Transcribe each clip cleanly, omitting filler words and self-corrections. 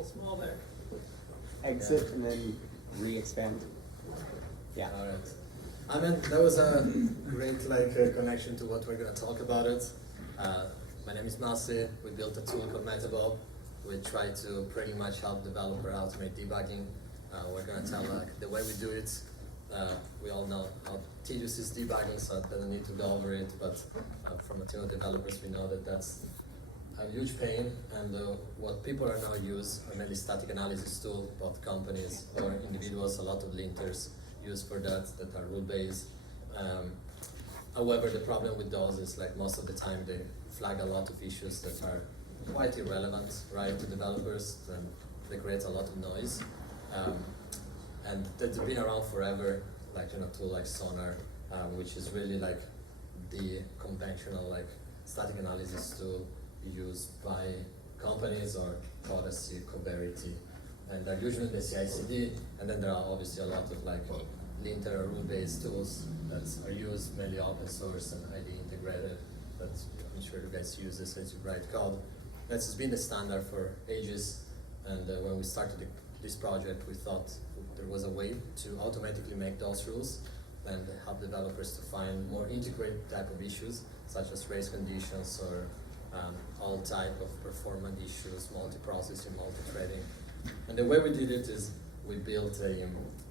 little small there. Exit and then re-expand. Yeah. All right. I mean, that was a great connection to what we're going to talk about it. My name is Massi. We built a tool called Metabob. We try to pretty much help developer automate debugging. We're going to tell the way we do it. We all know how tedious is debugging, so I don't need to go over it. But from a team of developers, we know that that's a huge pain. And what people are now use are mainly static analysis tool, both companies or individuals. A lot of linters used for that are rule-based. However, the problem with those is most of the time they flag a lot of issues that are quite irrelevant, right, to developers, and they create a lot of noise. And they've been around forever, tool like Sonar, which is really the conventional static analysis tool used by companies or Odyssey, Coverity, and they're usually the CI/CD. And then there are obviously a lot of linter or rule-based tools that are used, mainly open source and ID integrated. That I'm sure you guys use this as you write code. That's been the standard for ages. And when we started this project, we thought there was a way to automatically make those rules and help developers to find more integrated type of issues, such as race conditions or all type of performance issues, multi-processing, multi-threading. And the way we did it is we built a,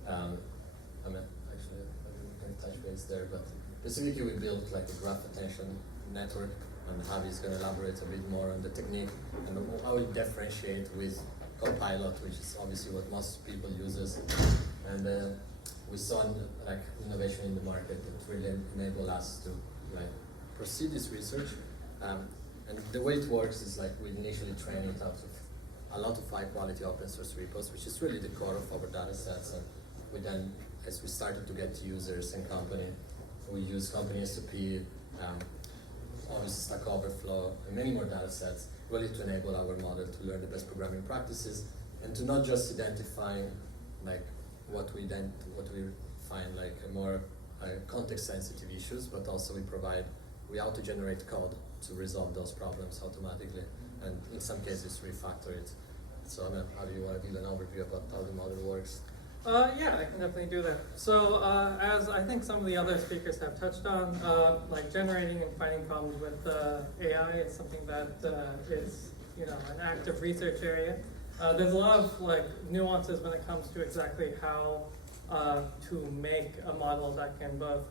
actually I didn't touch base there, but specifically we built a graph attention network, and Avi is going to elaborate a bit more on the technique and how we differentiate with Copilot, which is obviously what most people uses. And we saw innovation in the market that really enabled us to proceed this research. And the way it works is we initially train it out of a lot of high quality open source repos, which is really the core of our data sets. And we then, as we started to get users and company, we use company SOP, obviously Stack Overflow, and many more data sets, really to enable our model to learn the best programming practices and to not just identify what we find more context sensitive issues, but also we auto-generate code to resolve those problems automatically, and in some cases refactor it. So how do you want to give an overview about how the model works? Yeah, I can definitely do that. So as I think some of the other speakers have touched on, generating and finding problems with AI is something that is an active research area. There's a lot of nuances when it comes to exactly how to make a model that can both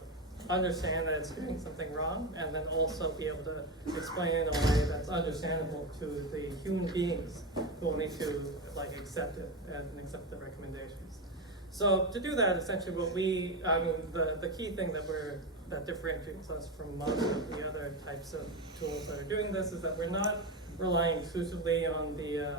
understand that it's doing something wrong and then also be able to explain it in a way that's understandable to the human beings who will need to accept it and accept the recommendations. So to do that, essentially the key thing that differentiates us from most of the other types of tools that are doing this is that we're not relying exclusively on the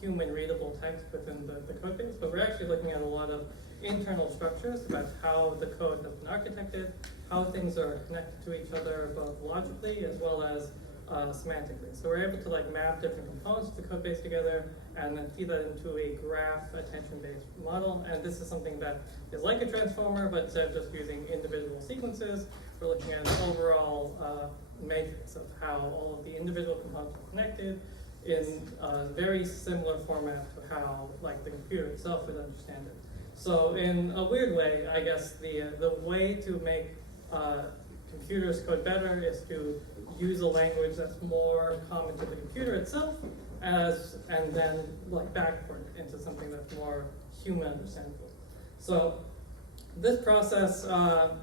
human-readable text within the code base, but we're actually looking at a lot of internal structures about how the code has been architected, how things are connected to each other both logically as well as semantically. So we're able to map different components of the code base together and then feed that into a graph attention-based model. And this is something that is like a transformer, but instead of just using individual sequences, we're looking at an overall matrix of how all of the individual components are connected in a very similar format to how the computer itself would understand it. So in a weird way, I guess the way to make computers code better is to use a language that's more common to the computer itself, and then backward into something that's more human understandable. So this process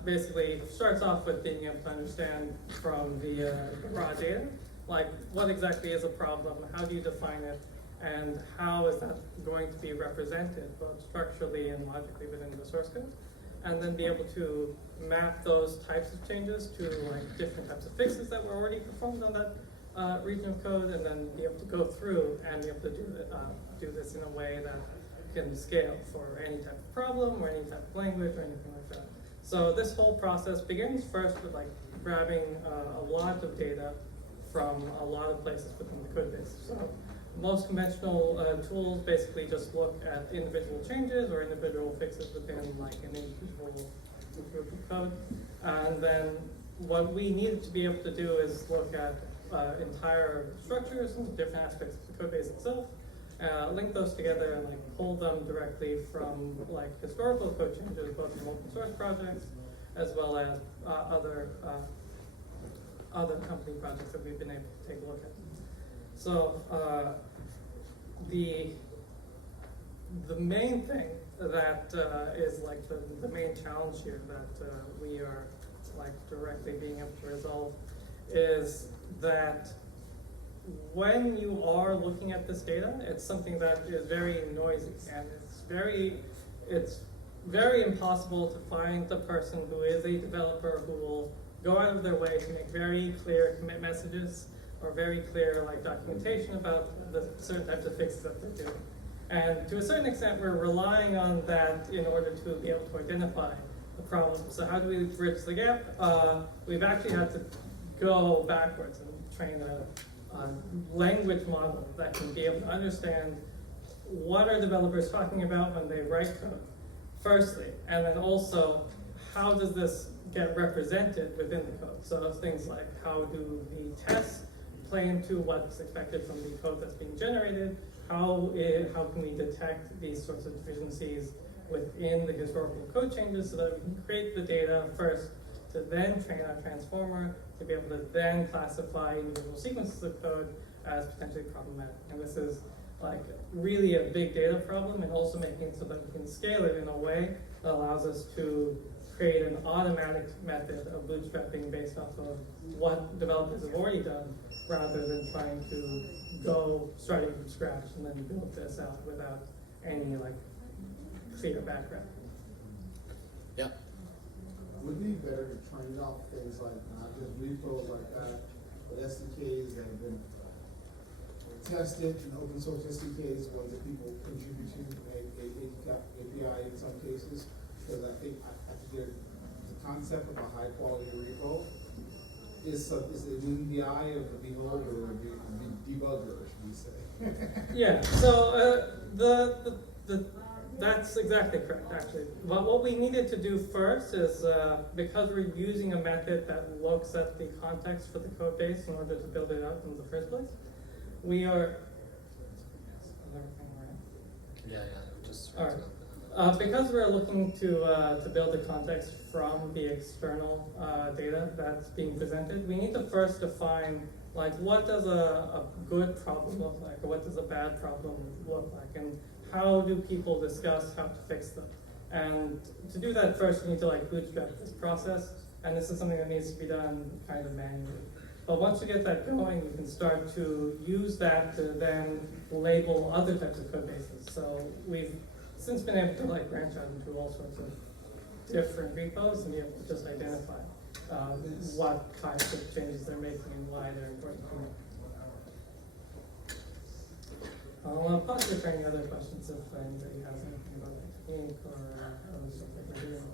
basically starts off with being able to understand from the raw data, what exactly is a problem, how do you define it, and how is that going to be represented both structurally and logically within the source code, and then be able to map those types of changes to different types of fixes that were already performed on that region of code, and then be able to go through and be able to do this in a way that can scale for any type of problem or any type of language or anything like that. So this whole process begins first with grabbing a lot of data from a lot of places within the code base. So most conventional tools basically just look at individual changes or individual fixes within an individual group of code. And then what we needed to be able to do is look at entire structures and different aspects of the code base itself, link those together and like pull them directly from like historical code changes, both from open source projects as well as other company projects that we've been able to take a look at. So the main thing that is like the main challenge here that we are like directly being able to resolve is that when you are looking at this data, it's something that is very noisy and it's very impossible to find the person who is a developer who will go out of their way to make very clear commit messages or very clear like documentation about the certain types of fixes that they're doing. And to a certain extent, we're relying on that in order to be able to identify the problem. So how do we bridge the gap? We've actually had to go backwards and train a language model that can be able to understand what are developers talking about when they write code, firstly, and then also how does this get represented within the code. So things like how do the tests play into what's expected from the code that's being generated, how can we detect these sorts of deficiencies within the historical code changes so that we can create the data first to then train our transformer to be able to then classify individual sequences of code as potentially problematic. And this is like really a big data problem, and also making it so that we can scale it in a way that allows us to create an automatic method of bootstrapping based off of what developers have already done, rather than trying to go starting from scratch and then build this out without any like clear background. Yeah. Would it be better to train off things like not just repos like that, but SDKs that have been tested and open source SDKs, ones that people contribute to, API in some cases? Because I think the concept of a high quality repo is in the eye of the beholder or the debugger, should we say? Yeah. So that's exactly correct, actually. But what we needed to do first is, because we're using a method that looks at the context for the code base in order to build it out in the first place, we are. Is everything right? Yeah, just All right. Because we're looking to build the context from the external data that's being presented, we need to first define like what does a good problem look like, or what does a bad problem look like, and how do people discuss how to fix them. And to do that, first you need to like bootstrap this process, and this is something that needs to be done kind of manually. But once you get that going, you can start to use that to then label other types of code bases. So we've since been able to like branch out into all sorts of different repos and be able to just identify what types of changes they're making and why they're important to make. I'll pause here for any other questions if anybody has anything about the technique or other stuff that we're doing.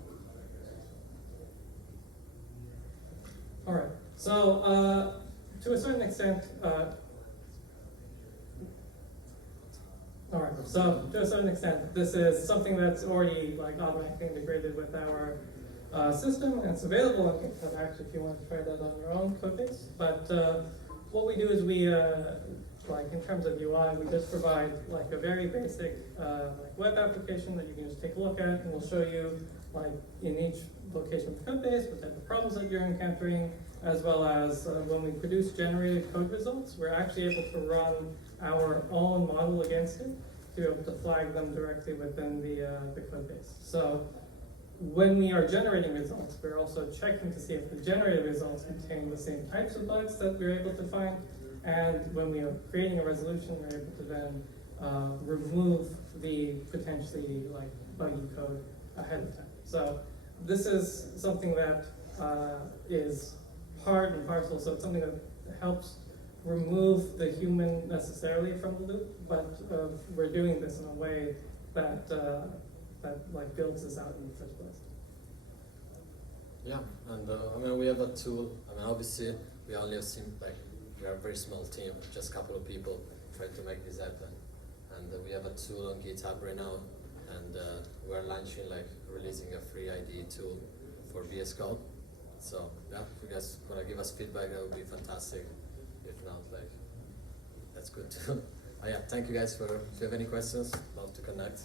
All right, so to a certain extent, this is something that's already like automatically integrated with our system, and it's available on GitHub actually if you want to try that on your own code base. But what we do is we like in terms of UI, we just provide like a very basic like web application that you can just take a look at, and we'll show you like in each location of the code base what type of problems that you're encountering, as well as when we produce generated code results, we're actually able to run our own model against it to be able to flag them directly within the code base. So when we are generating results, we're also checking to see if the generated results contain the same types of bugs that we're able to find. And when we are creating a resolution, we're able to then remove the potentially like buggy code ahead of time. So this is something that is part and parcel. So it's something that helps remove the human necessarily from the loop, but we're doing this in a way that that like builds this out in the first place. Yeah, and I mean we have a tool. I mean obviously we only have we are a very small team, just a couple of people trying to make this happen. And we have a tool on GitHub right now, and we're launching releasing a free IDE tool for VS Code. So yeah, if you guys want to give us feedback, that would be fantastic. If not, that's good too. Yeah, thank you guys if you have any questions, love to connect.